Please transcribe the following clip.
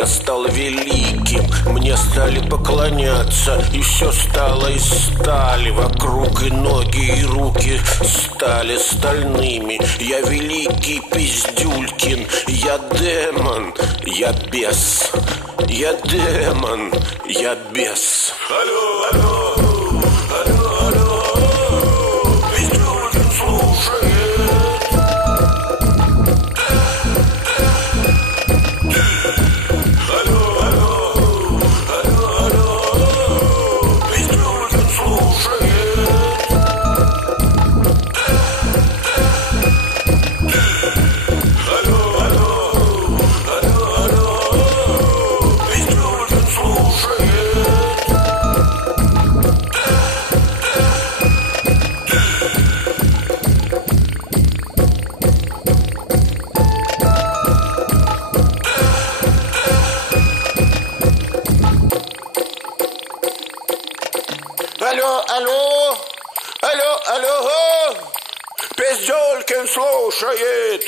Я стал великим, мне стали поклоняться, и все стало из стали. Вокруг и ноги, и руки стали стальными. Я великий Пиздюлькин, я демон, я бес. Я демон, я бес. Алло, алло, алло, алло, Пиздюлькин слушает. Алло, алло, алло, алло, Пиздюлькин слушает.